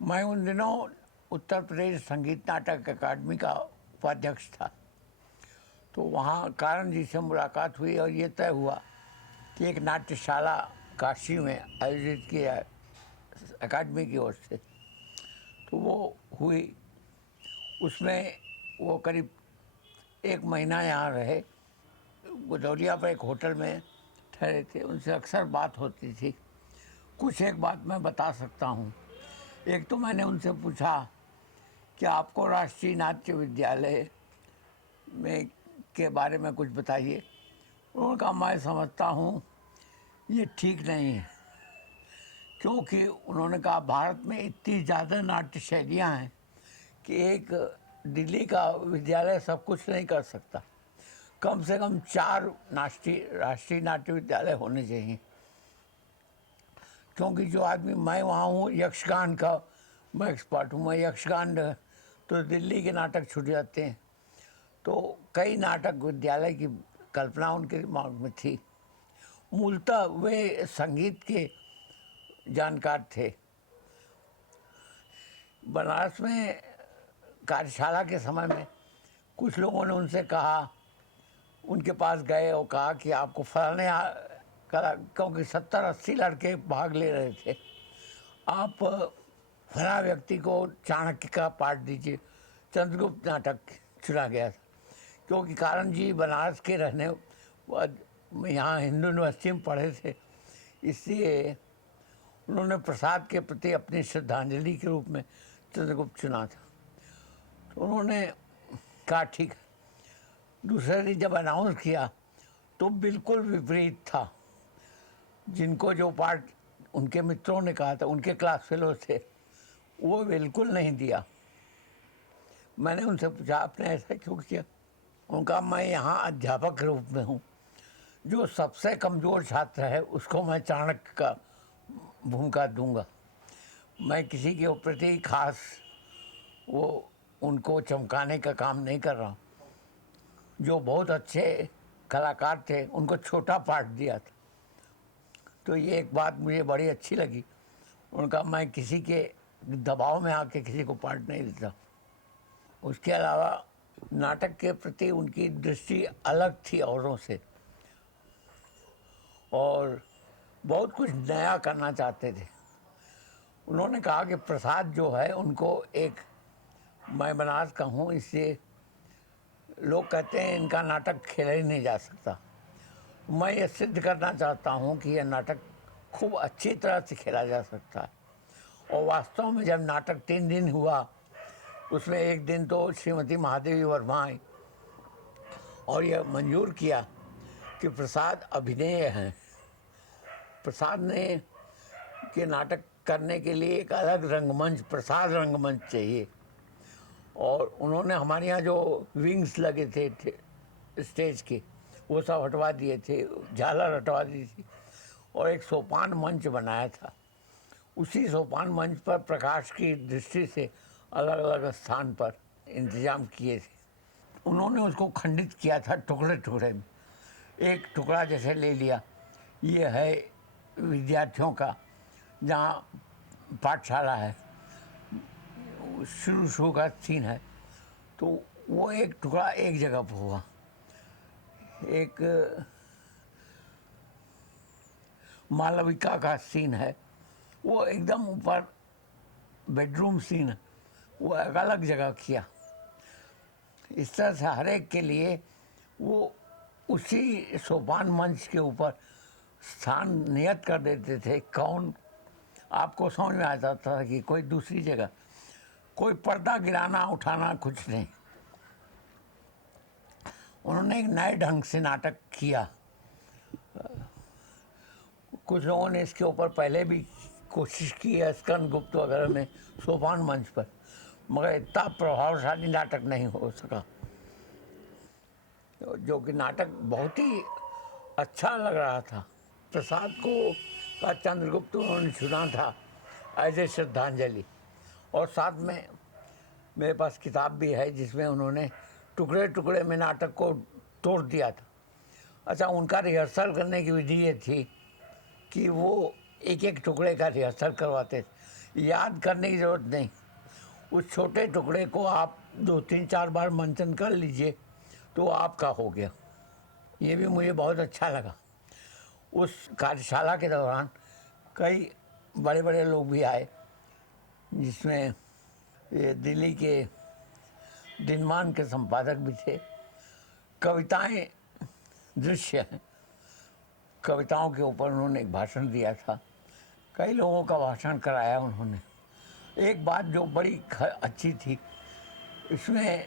मैं उन दिनों उत्तर प्रदेश संगीत नाटक अकादमी का उपाध्यक्ष था। तो वहाँ कारण जी से मुलाकात हुई और ये तय हुआ कि एक नाट्यशाला काशी में आयोजित किया अकादमी की ओर से। तो वो हुई, उसमें वो करीब 1 महीना यहाँ रहे। गुदौलिया पर एक होटल में ठहरे थे। उनसे अक्सर बात होती थी। कुछ एक बात मैं बता सकता हूँ। एक तो मैंने उनसे पूछा कि आपको राष्ट्रीय नाट्य विद्यालय में के बारे में कुछ बताइए। उन्होंने कहा मैं समझता हूँ ये ठीक नहीं है, क्योंकि उन्होंने कहा भारत में इतनी ज़्यादा नाट्य शैलियाँ हैं कि एक दिल्ली का विद्यालय सब कुछ नहीं कर सकता। कम से कम 4 राष्ट्रीय नाट्य विद्यालय होने चाहिए। क्योंकि जो आदमी, मैं वहाँ हूँ यक्षगान का, मैं एक्सपर्ट हूँ। मैं यक्षगान तो दिल्ली के नाटक छूट जाते हैं। तो कई नाटक विद्यालय की कल्पना उनके दिमाग में थी। मूलतः वे संगीत के जानकार थे। बनारस में कार्यशाला के समय में कुछ लोगों ने उनसे कहा, उनके पास गए और कहा कि आपको फलाने कला, क्योंकि 70-80 लड़के भाग ले रहे थे, आप फला व्यक्ति को चाणक्य का पाठ दीजिए। चंद्रगुप्त नाटक चुना गया था, क्योंकि कारण जी बनारस के रहने, यहाँ हिंदू यूनिवर्सिटी में पढ़े थे, इसलिए उन्होंने प्रसाद के प्रति अपनी श्रद्धांजलि के रूप में चंद्रगुप्त चुना था। तो उन्होंने कहा ठीक है। दूसरे दिन जब अनाउंस किया तो बिल्कुल विपरीत था। जिनको जो पार्ट उनके मित्रों ने कहा था, उनके क्लास फेलो थे, वो बिल्कुल नहीं दिया। मैंने उनसे पूछा आपने ऐसा क्यों किया? उनका मैं यहाँ अध्यापक के रूप में हूँ। जो सबसे कमज़ोर छात्र है उसको मैं चाणक्य का भूमिका दूंगा। मैं किसी के प्रति खास वो उनको चमकाने का काम नहीं कर रहा हूँ। जो बहुत अच्छे कलाकार थे उनको छोटा पार्ट दिया था। तो ये एक बात मुझे बड़ी अच्छी लगी। उनका मैं किसी के दबाव में आके किसी को पार्ट नहीं देता। उसके अलावा नाटक के प्रति उनकी दृष्टि अलग थी औरों से, और बहुत कुछ नया करना चाहते थे। उन्होंने कहा कि प्रसाद जो है उनको एक, मैं बनारस का हूँ इसलिए लोग कहते हैं इनका नाटक खेला ही नहीं जा सकता। मैं ये सिद्ध करना चाहता हूँ कि यह नाटक खूब अच्छी तरह से खेला जा सकता है। और वास्तव में जब नाटक 3 दिन हुआ, उसमें एक दिन तो श्रीमती महादेवी वर्मा आई और यह मंजूर किया कि प्रसाद अभिनय हैं। प्रसाद ने के नाटक करने के लिए एक अलग रंगमंच, प्रसाद रंगमंच चाहिए। और उन्होंने हमारे यहाँ जो विंग्स लगे थे स्टेज के, वो सब हटवा दिए थे, झालर हटवा दी थी, और एक सोपान मंच बनाया था। उसी सोपान मंच पर प्रकाश की दृष्टि से अलग अलग स्थान पर इंतजाम किए थे। उन्होंने उसको खंडित किया था टुकड़े टुकड़े में। एक टुकड़ा जैसे ले लिया, ये है विद्यार्थियों का, जहाँ पाठशाला है, शुरू का सीन है, तो वो एक टुकड़ा एक जगह पर हुआ। एक मालविका का सीन है, वो एकदम ऊपर बेडरूम सीन है, वो अलग जगह किया। इस तरह से हर एक के लिए वो उसी सोपान मंच के ऊपर स्थान नियत कर देते थे। कौन आपको समझ में आ जाता था कि कोई दूसरी जगह, कोई पर्दा गिराना उठाना कुछ नहीं। उन्होंने एक नए ढंग से नाटक किया। कुछ लोगों ने इसके ऊपर पहले भी कोशिश की है, स्कंद गुप्त वगैरह में, सोपान मंच पर, मगर इतना प्रभावशाली नाटक नहीं हो सका। जो कि नाटक बहुत ही अच्छा लग रहा था। प्रसाद को का चंद्रगुप्त उन्होंने चुना था एज ए श्रद्धांजलि। और साथ में मेरे पास किताब भी है जिसमें उन्होंने टुकड़े टुकड़े में नाटक को तोड़ दिया था। अच्छा, उनका रिहर्सल करने की विधि ये थी कि वो एक एक टुकड़े का रिहर्सल करवाते थे। याद करने की ज़रूरत नहीं। उस छोटे टुकड़े को आप 2 3 4 बार मंथन कर लीजिए तो आपका हो गया। ये भी मुझे बहुत अच्छा लगा। उस कार्यशाला के दौरान कई बड़े बड़े लोग भी आए, जिसमें ये दिल्ली के दिनमान के संपादक भी थे। कविताएं दृश्य हैं, कविताओं के ऊपर उन्होंने एक भाषण दिया था। कई लोगों का भाषण कराया उन्होंने। एक बात जो बड़ी अच्छी थी, इसमें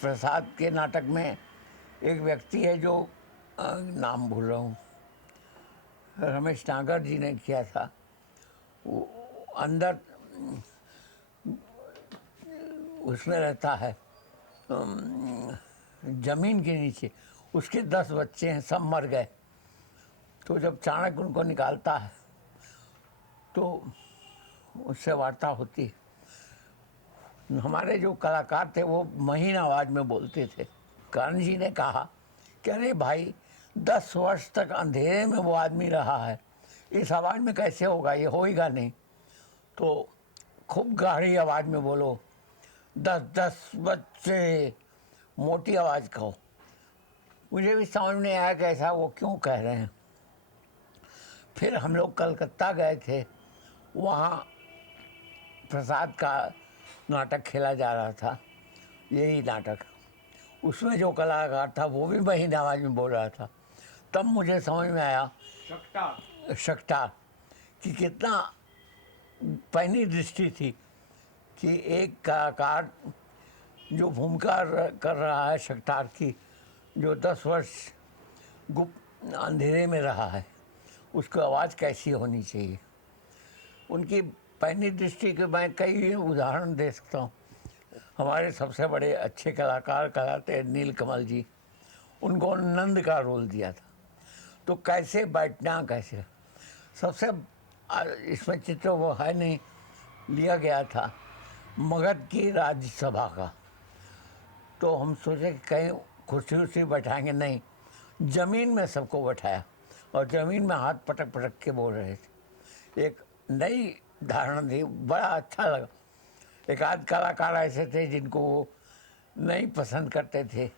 प्रसाद के नाटक में एक व्यक्ति है जो नाम भूल रहा हूँ, रमेश नागर जी ने किया था। वो अंदर उसमें रहता है जमीन के नीचे, उसके 10 बच्चे हैं, सब मर गए। तो जब चाणक्य उनको निकालता है तो उससे वार्ता होती है। हमारे जो कलाकार थे वो महीन आवाज़ में बोलते थे। कर्ण जी ने कहा कि अरे भाई 10 वर्ष तक अंधेरे में वो आदमी रहा है, इस आवाज़ में कैसे होगा, ये होएगा नहीं। तो खूब गाढ़ी आवाज़ में बोलो, 10 बच्चे, मोटी आवाज़ कहो। मुझे भी समझ नहीं आया कि ऐसा वो क्यों कह रहे हैं। फिर हम लोग कलकत्ता गए थे, वहाँ प्रसाद का नाटक खेला जा रहा था, यही नाटक। उसमें जो कलाकार था वो भी महीन आवाज़ में बोल रहा था। तब मुझे समझ में आया शकटार कि कितना पैनी दृष्टि थी कि एक कलाकार जो भूमिका कर रहा है शकटार की, जो 10 वर्ष गुप्त अंधेरे में रहा है, उसकी आवाज़ कैसी होनी चाहिए। उनकी पैनी दृष्टि के मैं कई उदाहरण दे सकता हूँ। हमारे सबसे बड़े अच्छे कलाकार कहलाते नीलकमल जी, उनको नंद का रोल दिया था। तो कैसे बैठना, कैसे सबसे इसमें चित्र वो है नहीं, लिया गया था मगध की राज्यसभा का। तो हम सोचे कि कहीं कुर्सी उर्सी बैठाएंगे, नहीं, ज़मीन में सबको बैठाया और ज़मीन में हाथ पटक पटक के बोल रहे थे। एक नई धारणा थी, बड़ा अच्छा लगा। एक आध कलाकार ऐसे थे जिनको वो नहीं पसंद करते थे,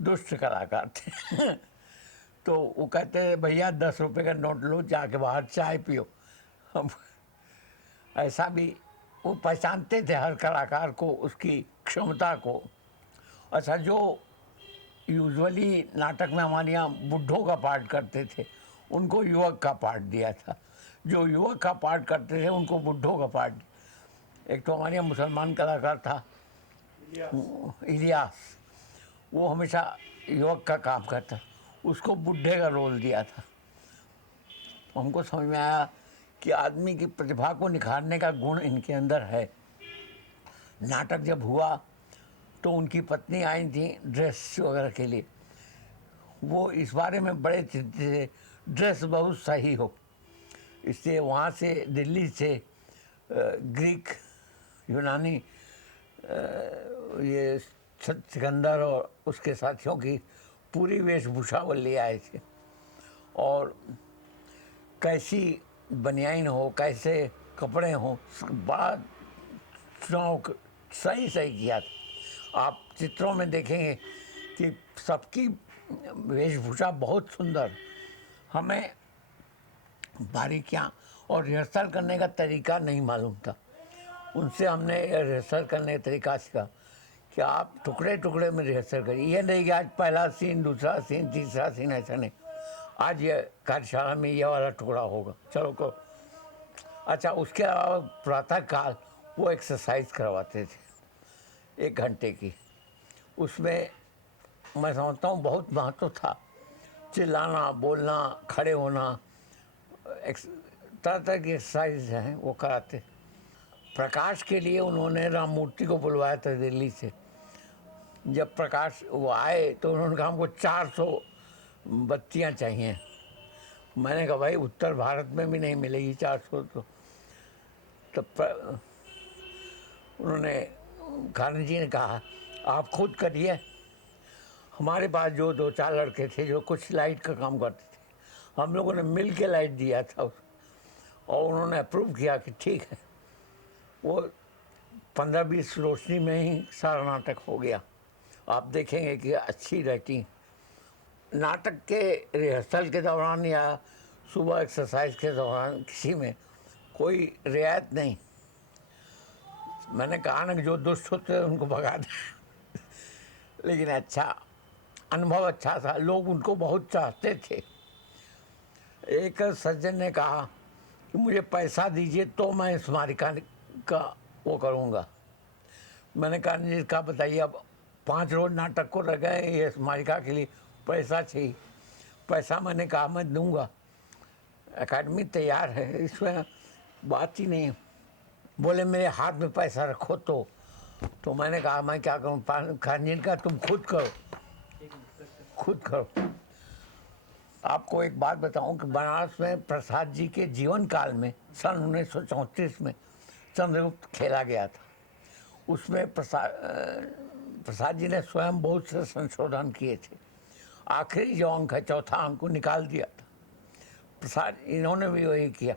दुष्ट कलाकार थे तो वो कहते भैया 10 रुपये का नोट लो, जाके बाहर चाय पियो। हम ऐसा भी वो पहचानते थे हर कलाकार को, उसकी क्षमता को। अच्छा, जो यूजुअली नाटक में हमारे यहाँ बुढ़ों का पार्ट करते थे, उनको युवक का पार्ट दिया था। जो युवक का पार्ट करते थे उनको बुढ़ों का पार्ट। एक तो हमारे यहाँ मुसलमान कलाकार था इलियास, वो हमेशा युवक का काम करता, उसको बुढ़े का रोल दिया था। हमको समझ में आया कि आदमी की प्रतिभा को निखारने का गुण इनके अंदर है। नाटक जब हुआ तो उनकी पत्नी आई थी ड्रेस वगैरह के लिए। वो इस बारे में बड़े चिंतित थे, ड्रेस बहुत सही हो। इसलिए वहाँ से दिल्ली से ग्रीक, यूनानी, ये सिकंदर और उसके साथियों की पूरी वेशभूषा वो ले आए थे। और कैसी बनियाइन हो, कैसे कपड़े हों, बड़ा चुनाव सही किया था। आप चित्रों में देखेंगे कि सबकी वेशभूषा बहुत सुंदर। हमें बारीकियाँ और रिहर्सल करने का तरीका नहीं मालूम था। उनसे हमने रिहर्सल करने का तरीका सीखा कि आप टुकड़े टुकड़े में रिहर्सल करिए। ये नहीं कि आज पहला सीन, दूसरा सीन, तीसरा सीन, ऐसा नहीं। आज ये कार्यशाला में ये वाला टुकड़ा होगा, चलो को। अच्छा, उसके अलावा प्रातः काल वो एक्सरसाइज करवाते थे 1 घंटे की। उसमें मैं समझता हूँ बहुत महत्व था। चिल्लाना, बोलना, खड़े होना, तरह तरह की एक्सरसाइज हैं वो कराते। प्रकाश के लिए उन्होंने राम मूर्ति को बुलवाया था दिल्ली से। जब प्रकाश वो आए तो उन्होंने कहा हमको 400 बत्तियाँ चाहिए। मैंने कहा भाई उत्तर भारत में भी नहीं मिलेगी 400 तो। तब उन्होंने, कारण जी ने कहा आप खुद करिए। हमारे पास जो 2 4 लड़के थे जो कुछ लाइट का काम करते थे, हम लोगों ने मिल के लाइट दिया था और उन्होंने अप्रूव किया कि ठीक है। वो 15-20 रोशनी में ही सारा नाटक हो गया। आप देखेंगे कि अच्छी रहती। नाटक के रिहर्सल के दौरान या सुबह एक्सरसाइज के दौरान किसी में कोई रियायत नहीं। मैंने कहा ना कि जो दुष्ट होते हैं उनको भगा दे लेकिन अच्छा अनुभव अच्छा था, लोग उनको बहुत चाहते थे। एक सज्जन ने कहा कि मुझे पैसा दीजिए तो मैं स्मारिका का वो करूँगा। मैंने कहा जी का बताइए, अब 5 रोज नाटक को रह गए, ये स्मारिका के लिए पैसा चाहिए। पैसा मैंने कहा मैं दूंगा, एकेडमी तैयार है, इसमें बात ही नहीं। बोले मेरे हाथ में पैसा रखो तो मैंने कहा मैं क्या करूँ, खानजीन का तुम खुद करो, खुद करो। आपको एक बात बताऊं कि बनारस में प्रसाद जी के जीवन काल में सन 1934 में चंद्रगुप्त खेला गया था। उसमें प्रसाद जी ने स्वयं बहुत से संशोधन किए थे। आखिरी जो अंक है, चौथा अंक को निकाल दिया था प्रसाद, इन्होंने भी वही किया,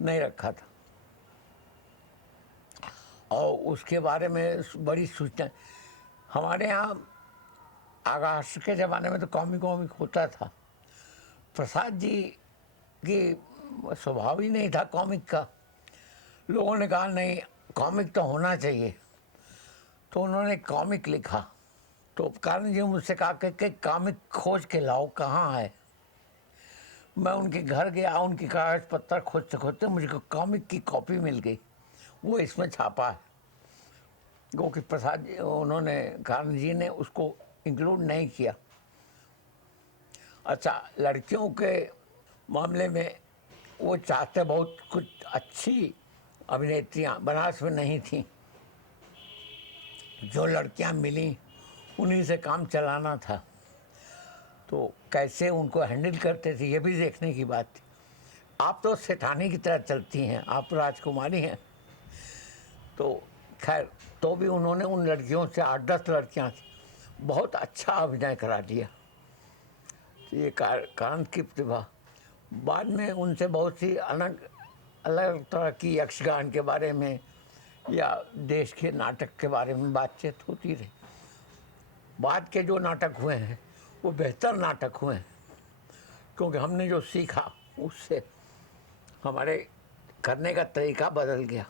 नहीं रखा था। और उसके बारे में बड़ी सूचना हमारे यहाँ आगाश के ज़माने में तो कॉमिक होता था। प्रसाद जी की स्वभाव ही नहीं था कॉमिक का। लोगों ने कहा नहीं कॉमिक तो होना चाहिए, तो उन्होंने कॉमिक लिखा। तो कारण जी मुझसे कहा कि कॉमिक खोज के लाओ, कहाँ है। मैं उनके घर गया, उनकी कागज पत्तर खोजते खोजते मुझे कॉमिक की कॉपी मिल गई, वो इसमें छापा है। क्योंकि प्रसाद जी उन्होंने कारण जी ने उसको इंक्लूड नहीं किया। अच्छा, लड़कियों के मामले में वो चाहते बहुत कुछ अच्छी अभिनेत्रियाँ बनारस में नहीं थीं। जो लड़कियाँ मिली उन्हीं से काम चलाना था, तो कैसे उनको हैंडल करते थे ये भी देखने की बात थी। आप तो सेठानी की तरह चलती हैं, आप राजकुमारी हैं। तो खैर, तो भी उन्होंने उन लड़कियों से 8-10 लड़कियाँ से बहुत अच्छा अभिनय करा दिया। तो ये कांत की प्रतिभा। बाद में उनसे बहुत सी अलग अलग तरह की यक्षगान के बारे में या देश के नाटक के बारे में बातचीत होती रही। बाद के जो नाटक हुए हैं वो बेहतर नाटक हुए हैं, क्योंकि हमने जो सीखा उससे हमारे करने का तरीका बदल गया।